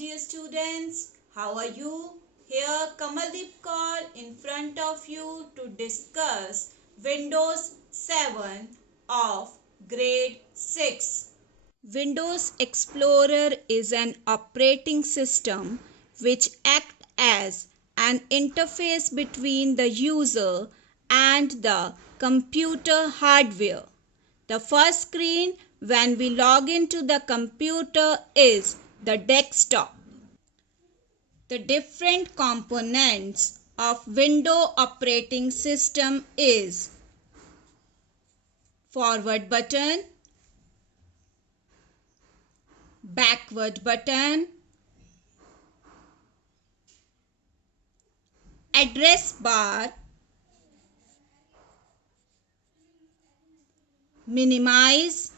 dear students. How are you? Here Kamaldeep Kaur in front of you to discuss Windows 7 of grade 6. Windows Explorer is an operating system which acts as an interface between the user and the computer hardware. The first screen when we log into the computer is the desktop. The different components of Windows operating system is forward button, backward button, address bar, minimize,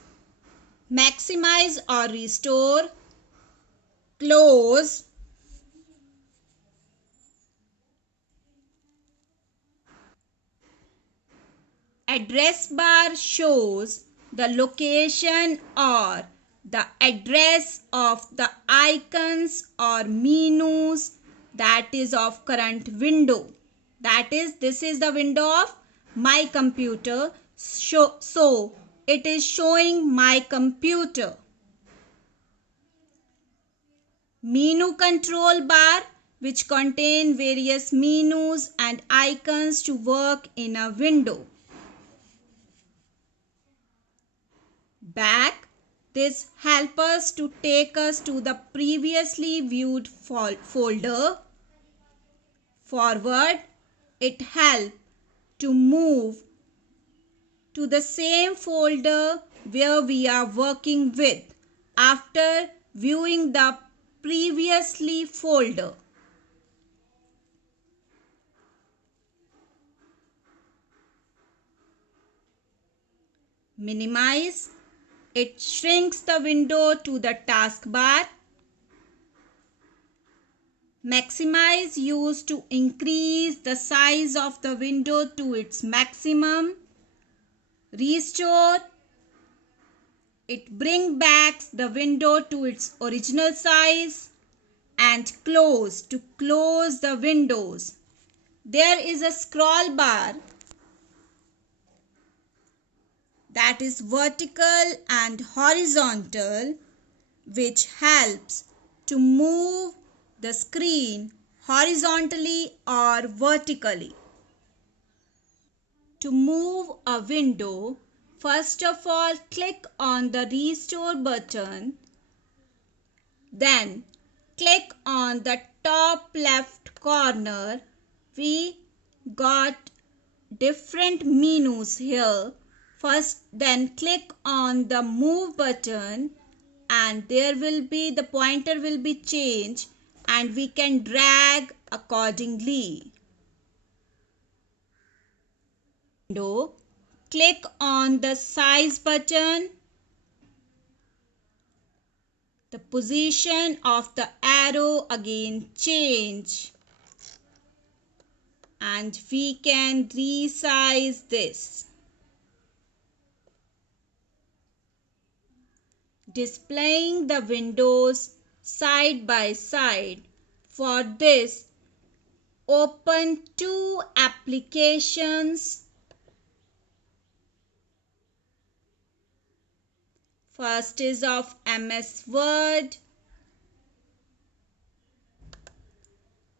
maximize or restore, close, address bar shows the location or the address of the icons or menus that is of current window. That is, this is the window of my computer. So it is showing my computer. Menu control bar, which contain various menus and icons to work in a window. Back, this helps us to take us to the previously viewed folder. Forward, it helps to move to the same folder where we are working with after viewing the previously folder. Minimize, it shrinks the window to the taskbar. Maximize used to increase the size of the window to its maximum. Restore, it brings back the window to its original size. And close, to close the windows. There is a scroll bar that is vertical and horizontal, which helps to move the screen horizontally or vertically. To move a window, first of all click on the restore button, then click on the top left corner. We got different menus here. First, then click on the move button and there will be the pointer will be changed and we can drag accordingly. Window, click on the size button. The position of the arrow again change and we can resize this. Displaying the windows side by side. For this, open two applications. First is of MS Word.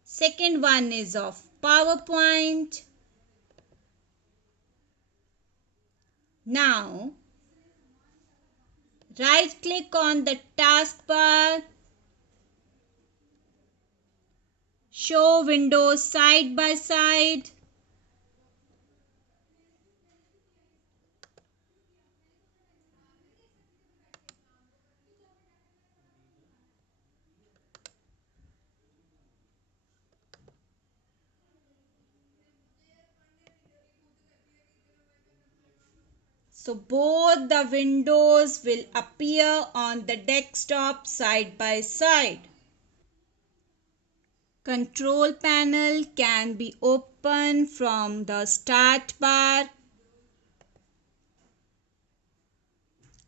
Second one is of PowerPoint. Now, right click on the taskbar. Show windows side by side. So both the windows will appear on the desktop side by side. Control panel can be opened from the start bar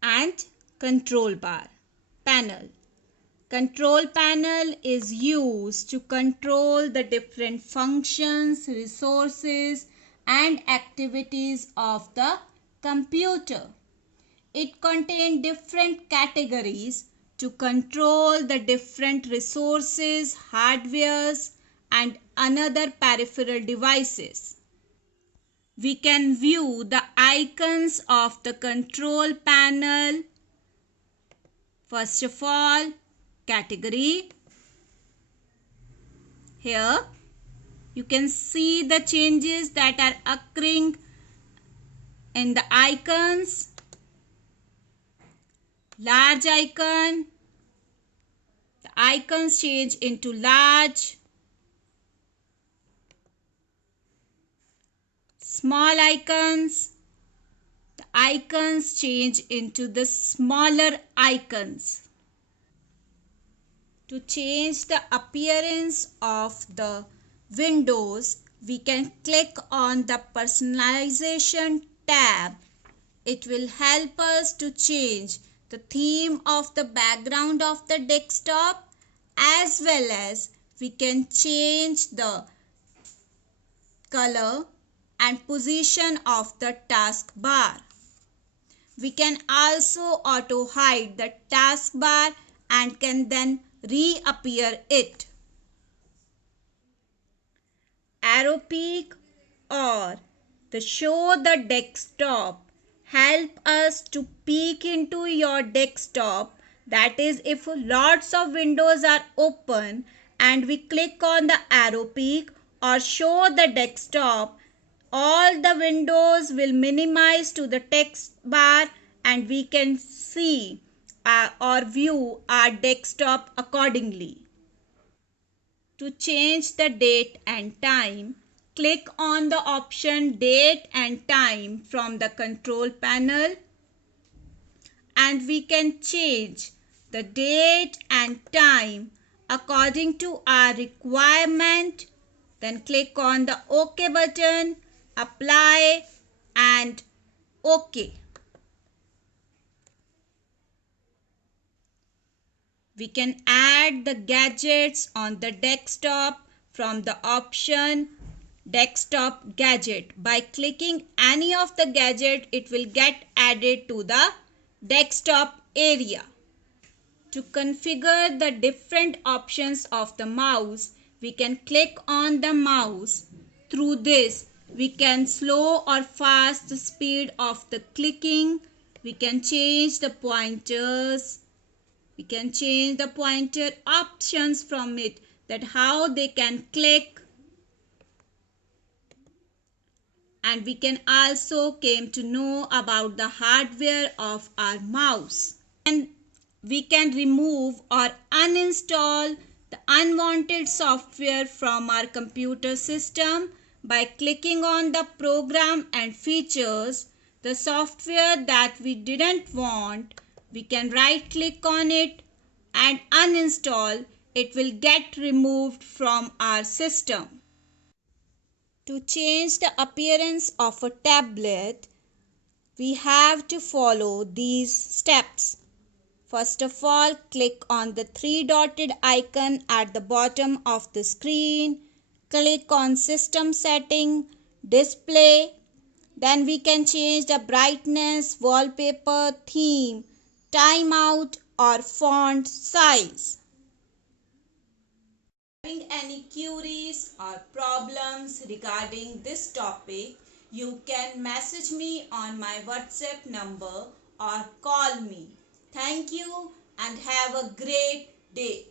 and control bar panel. Control panel is used to control the different functions, resources, and activities of the computer. It contains different categories to control the different resources, hardwares, and another peripheral devices. We can view the icons of the control panel. First of all, category. Here you can see the changes that are occurring in the icons. Large icon, the icons change into large. Small icons, the icons change into the smaller icons. To change the appearance of the windows, we can click on the personalization tab. It will help us to change the theme of the background of the desktop, as well as we can change the color and position of the taskbar. We can also auto hide the taskbar and can then reappear it. Arrow peek or the show the desktop help us to peek into your desktop. That is, if lots of windows are open and we click on the arrow peek or show the desktop, all the windows will minimize to the text bar and we can see or view our desktop accordingly. To change the date and time, click on the option Date and Time from the control panel, and we can change the date and time according to our requirement. Then click on the OK button, apply, and OK. We can add the gadgets on the desktop from the option Desktop Gadget. By clicking any of the gadget, it will get added to the desktop area. To configure the different options of the mouse, we can click on the mouse. Through this, we can slow or fast the speed of the clicking. We can change the pointers. We can change the pointer options from it, that how they can click. And we can also came to know about the hardware of our mouse. And we can remove or uninstall the unwanted software from our computer system by clicking on the program and features. The software that we didn't want, we can right click on it and uninstall. It will get removed from our system. To change the appearance of a tablet, we have to follow these steps. First of all, click on the three dotted icon at the bottom of the screen. Click on System Setting, Display. Then we can change the brightness, wallpaper, theme, timeout or font size. Having any queries or problems regarding this topic, you can message me on my WhatsApp number or call me. Thank you and have a great day.